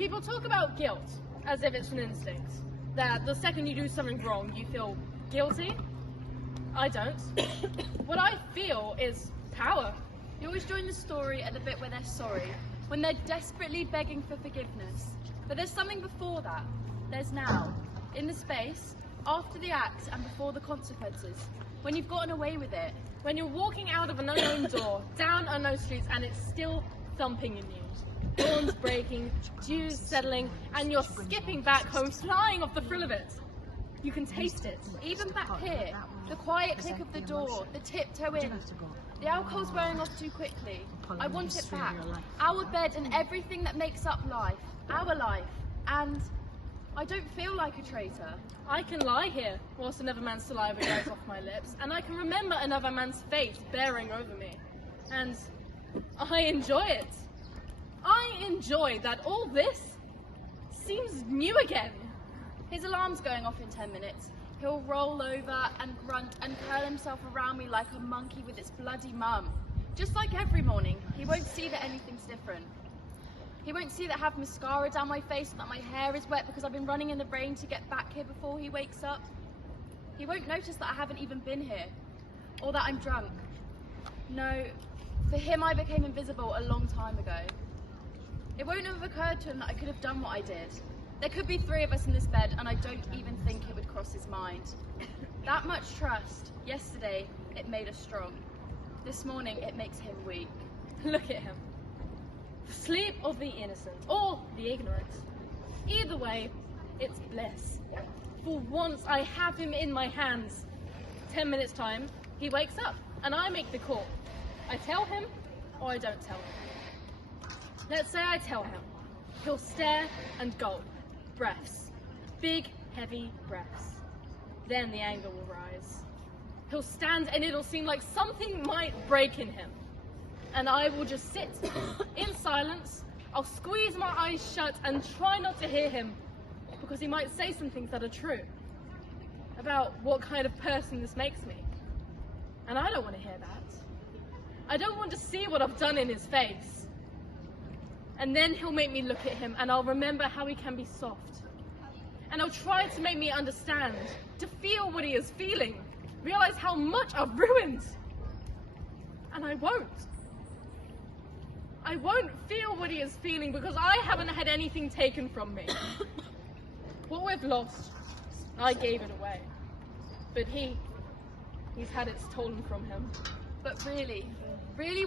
People talk about guilt as if it's an instinct, that the second you do something wrong, you feel guilty. I don't. What I feel is power. You always join the story at the bit where they're sorry, when they're desperately begging for forgiveness. But there's something before that. There's now, in the space, after the act and before the consequences, when you've gotten away with it. When you're walking out of an unknown door, down unknown streets, and it's still thumping in you. Horns breaking, dews settling, and you're skipping back home, flying off the thrill of it. You can taste it. Even back here, the quiet click of the door, the tiptoe in. The alcohol's wearing off too quickly. I want it back. Our bed and everything that makes up life. Our life. And I don't feel like a traitor. I can lie here whilst another man's saliva goes off my lips, and I can remember another man's fate bearing over me. And I enjoy it. I enjoy that all this seems new again. His alarm's going off in 10 minutes. He'll roll over and grunt and curl himself around me like a monkey with its bloody mum. Just like every morning, he won't see that anything's different. He won't see that I have mascara down my face and that my hair is wet because I've been running in the rain to get back here before he wakes up. He won't notice that I haven't even been here, or that I'm drunk. No, for him I became invisible a long time ago. It won't have occurred to him that I could have done what I did. There could be 3 of us in this bed and I don't even think it would cross his mind. That much trust, yesterday, it made us strong. This morning, it makes him weak. Look at him. The sleep of the innocent, or the ignorant. Either way, it's bliss. For once I have him in my hands. 10 minutes time, he wakes up, and I make the call. I tell him, or I don't tell him. Let's say I tell him. He'll stare and gulp. Breaths. Big, heavy breaths. Then the anger will rise. He'll stand and it'll seem like something might break in him. And I will just sit in silence. I'll squeeze my eyes shut and try not to hear him, because he might say some things that are true about what kind of person this makes me. And I don't want to hear that. I don't want to see what I've done in his face. And then he'll make me look at him and I'll remember how he can be soft. And he'll try to make me understand, to feel what he is feeling, realize how much I've ruined. And I won't. I won't feel what he is feeling because I haven't had anything taken from me. What we've lost, I gave it away. But he's had it stolen from him. But really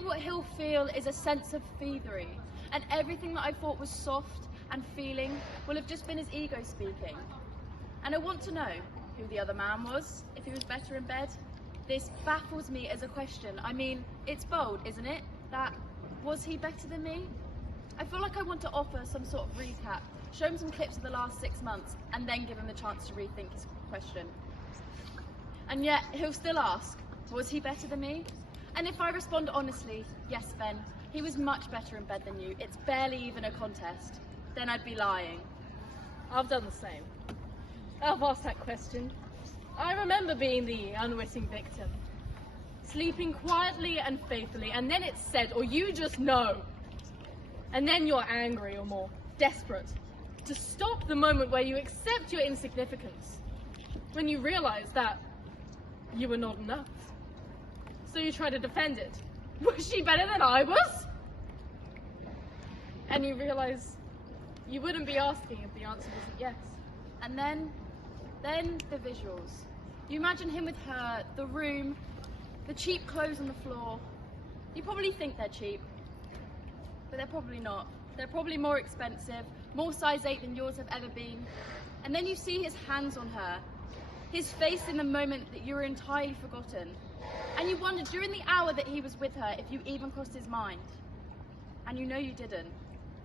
what he'll feel is a sense of thievery. And everything that I thought was soft and feeling will have just been his ego speaking. And I want to know who the other man was, if he was better in bed. This baffles me as a question. I mean, it's bold, isn't it? That, was he better than me? I feel like I want to offer some sort of recap, show him some clips of the last 6 months, and then give him the chance to rethink his question. And yet, he'll still ask, was he better than me? And if I respond honestly, yes, Ben, he was much better in bed than you, it's barely even a contest, then I'd be lying. I've done the same. I've asked that question. I remember being the unwitting victim, sleeping quietly and faithfully, and then it's said, or you just know. And then you're angry or more desperate to stop the moment where you accept your insignificance, when you realize that you were not enough. So you try to defend it. Was she better than I was? And you realize you wouldn't be asking if the answer wasn't yes. And then the visuals. You imagine him with her, the room, the cheap clothes on the floor. You probably think they're cheap, but they're probably not. They're probably more expensive, more size 8 than yours have ever been. And then you see his hands on her, his face in the moment that you were entirely forgotten. And you wonder during the hour that he was with her if you even crossed his mind. And you know you didn't.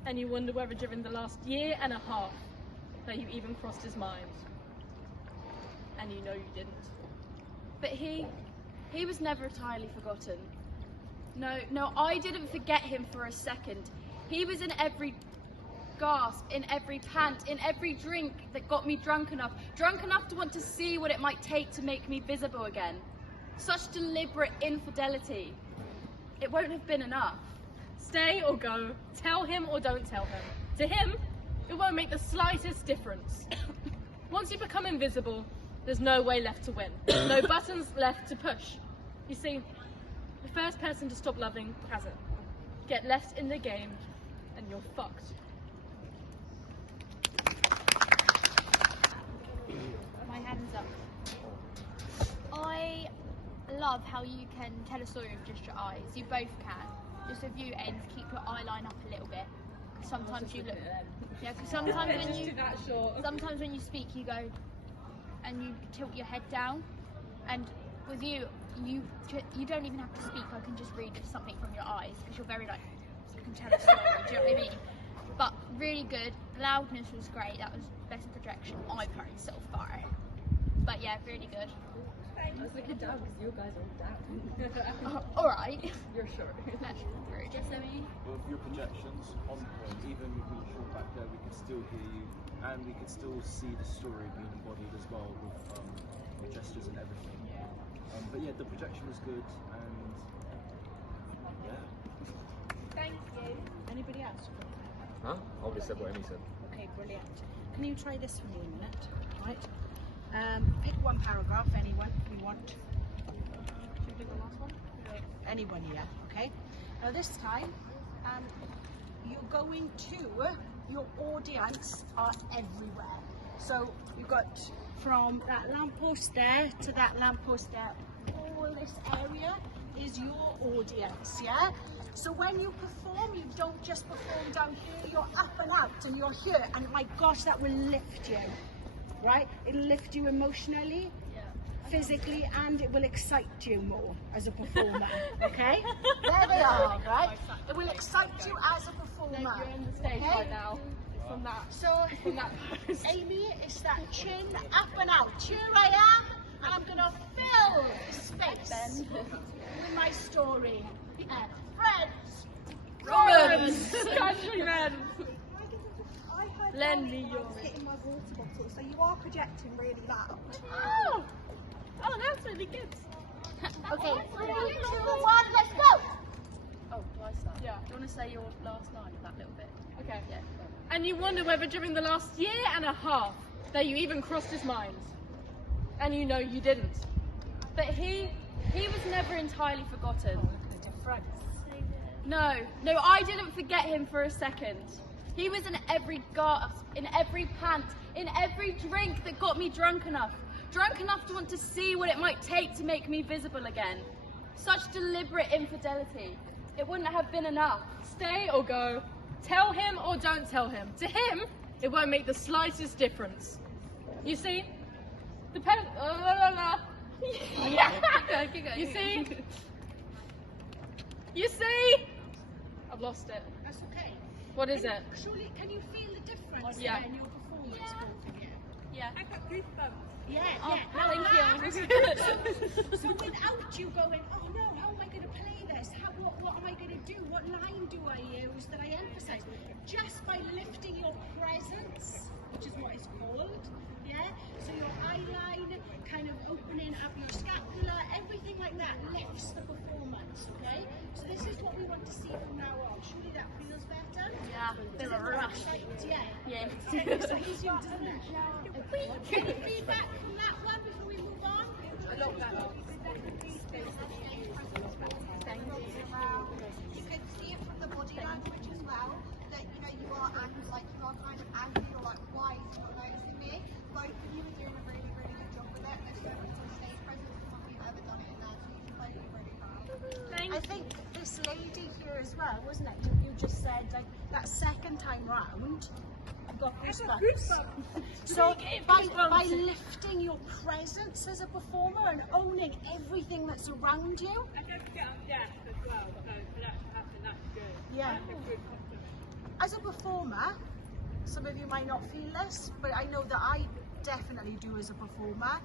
And you wonder whether during the last year and a half that you even crossed his mind. And you know you didn't. But he was never entirely forgotten. No, I didn't forget him for a second. He was in every gasp, in every pant, in every drink that got me drunk enough to want to see what it might take to make me visible again. Such deliberate infidelity. It won't have been enough. Stay or go, tell him or don't tell him. To him, won't make the slightest difference. Once you become invisible, there's no way left to win. No buttons left to push. You see, the first person to stop loving has it. Get left in the game, and you're fucked. My hand's up. I love how you can tell a story with just your eyes. You both can. Just a few ends, keep your eye line up a little bit. Sometimes you look. Yeah, because sometimes when you speak, you go and you tilt your head down. And with you don't even have to speak. I can just read something from your eyes because you're very like you can tell a story. Do you know what I mean? But really good. The loudness was great. That was the best projection I've heard so far. But yeah, really good. I was looking down because you guys are down. Alright. You're short. That's rude. Well, your projections on point, even with being short back there, we could still hear you, and we could still see the story being embodied as well with your gestures and everything. But yeah, the projection was good, and yeah. Thank you. Anybody else? Huh? Obviously said what Amy said. Okay, brilliant. Can you try this for me a minute? Right. Pick one paragraph, anyone you want. Should we pick the last one? Anyone, yeah. Okay. Now this time, you're going to, your audience are everywhere. So you've got from that lamppost there to that lamppost there. All this area is your audience, yeah? So when you perform, you don't just perform down here, you're up and out and you're here, and my gosh, that will lift you, right? It'll lift you emotionally, physically, and it will excite you more as a performer, okay? There they are, right? It will excite you as a performer. You're on the stage right now. From that. So, Amy, it's that chin up and out. Here I am, and I'm gonna fill the space with my story. Yeah. Friends, Romans, countrymen. Lend me yours. Hitting my water bottle, so you are projecting really loud. Oh, that's really good. Okay, 3, 2, 1, let's go! Oh, do I start? Yeah. Do you want to say your last line of that little bit? Okay. Yeah. And you wonder whether during the last year and a half that you even crossed his mind. And you know you didn't. But he was never entirely forgotten. No, I didn't forget him for a second. He was in every gasp, in every pant, in every drink that got me drunk enough to want to see what it might take to make me visible again. Such deliberate infidelity. It wouldn't have been enough. Stay or go. Tell him or don't tell him. To him, it won't make the slightest difference. You see, the pen. Keep going. You see? I've lost it. That's okay. What is it? Surely, can you feel the difference Yeah. in your performance? Yeah. I got goosebumps. Yeah, Oh, yeah. thank you. So without you going, oh no, how am I going to play this? What am I going to do? What line do I use that I emphasize? Just by lifting your presence, which is what it's called, yeah? So your eye line, kind of opening up your scapula, everything like that lifts the performance, okay? So this is what we want to see from now on. Surely that feels better? Yeah, Does feel it a rush. excite you? Yeah. It excites you, doesn't it? Any feedback from that one before we move on? You can see it from the body language as well, that you are angry, you are kind of angry, you're like, why is he not noticing me? Both of you are doing a really, really good job with it. There's so much stage presence than what we've ever done it in there, so you can play really proud. I think this lady here as well, wasn't it? You just said like that second time round, I've got goosebumps. So by lifting your presence as a performer and owning everything that's around you. I don't forget I'm deaf as well, so for that to happen, that's good. Yeah. That's a good compliment. As a performer, some of you might not feel this, but I know that I definitely do as a performer.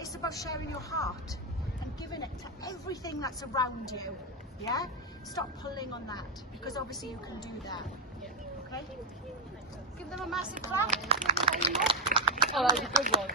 It's about sharing your heart and giving it to everything that's around you. Yeah? Stop pulling on that, because obviously you can do that. Okay? Give them a massive clap. Oh, that was a good one.